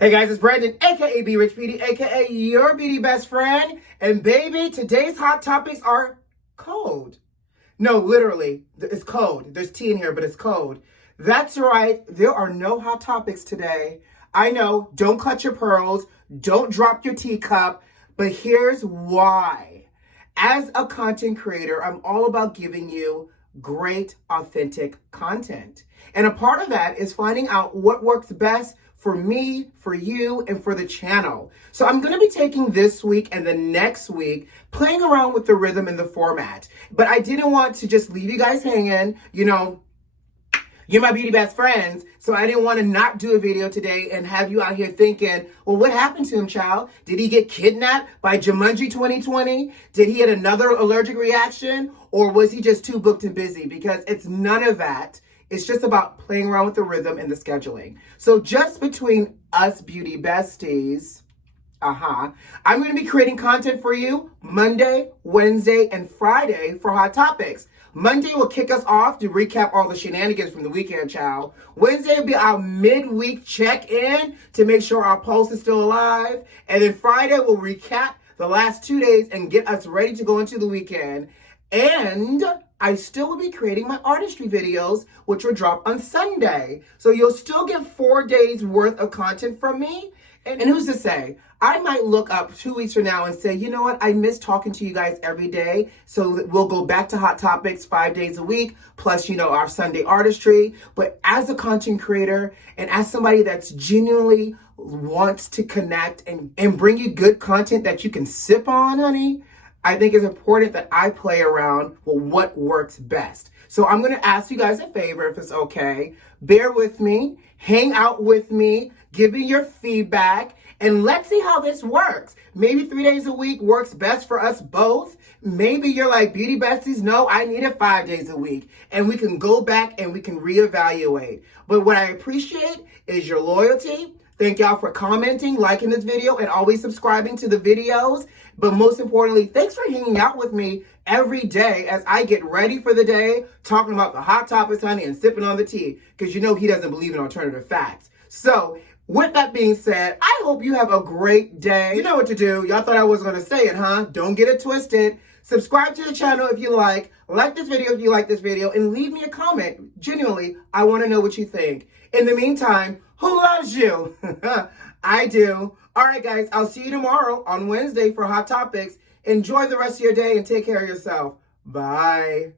Hey guys, it's Brandon, aka B.Rich Beauty, aka your beauty best friend. And baby, today's hot topics are cold. No, literally, it's cold. There's tea in here, but it's cold. That's right, there are no hot topics today. I know, don't clutch your pearls, don't drop your teacup, but here's why. As a content creator, I'm all about giving you great, authentic content. And a part of that is finding out what works best for me, for you, and for the channel. So I'm going to be taking this week and the next week playing around with the rhythm and the format. But I didn't want to just leave you guys hanging. You know, you're my beauty best friends, so I didn't want to not do a video today and have you out here thinking, well, what happened to him, child? Did he get kidnapped by Jumanji 2020? Did he get another allergic reaction? Or was he just too booked and busy? Because it's none of that. It's just about playing around with the rhythm and the scheduling. So just between us beauty besties, I'm going to be creating content for you Monday, Wednesday, and Friday for Hot Topics. Monday will kick us off to recap all the shenanigans from the weekend, child. Wednesday will be our midweek check-in to make sure our pulse is still alive. And then Friday will recap the last 2 days and get us ready to go into the weekend. And I still will be creating my artistry videos, which will drop on Sunday. So you'll still get 4 days worth of content from me. And who's to say? I might look up 2 weeks from now and say, you know what? I miss talking to you guys every day. So we'll go back to Hot Topics 5 days a week, plus, our Sunday artistry. But as a content creator and as somebody that's genuinely wants to connect and bring you good content that you can sip on, honey, I think it's important that I play around with what works best. So I'm going to ask you guys a favor, if it's okay. Bear with me, hang out with me, give me your feedback, and let's see how this works. Maybe 3 days a week works best for us both. Maybe you're like, beauty besties, no, I need it 5 days a week. And we can go back and we can reevaluate. But what I appreciate is your loyalty. Thank y'all for commenting, liking this video, and always subscribing to the videos. But most importantly, thanks for hanging out with me every day as I get ready for the day, talking about the hot topics, honey, and sipping on the tea, because you know he doesn't believe in alternative facts. So with that being said, I hope you have a great day. You know what to do. Y'all thought I wasn't going to say it, huh? Don't get it twisted. Subscribe to the channel if you like this video if you like this video, and leave me a comment. Genuinely, I want to know what you think. In the meantime, who loves you? I do. All right, guys, I'll see you tomorrow on Wednesday for Hot Topics. Enjoy the rest of your day and take care of yourself. Bye.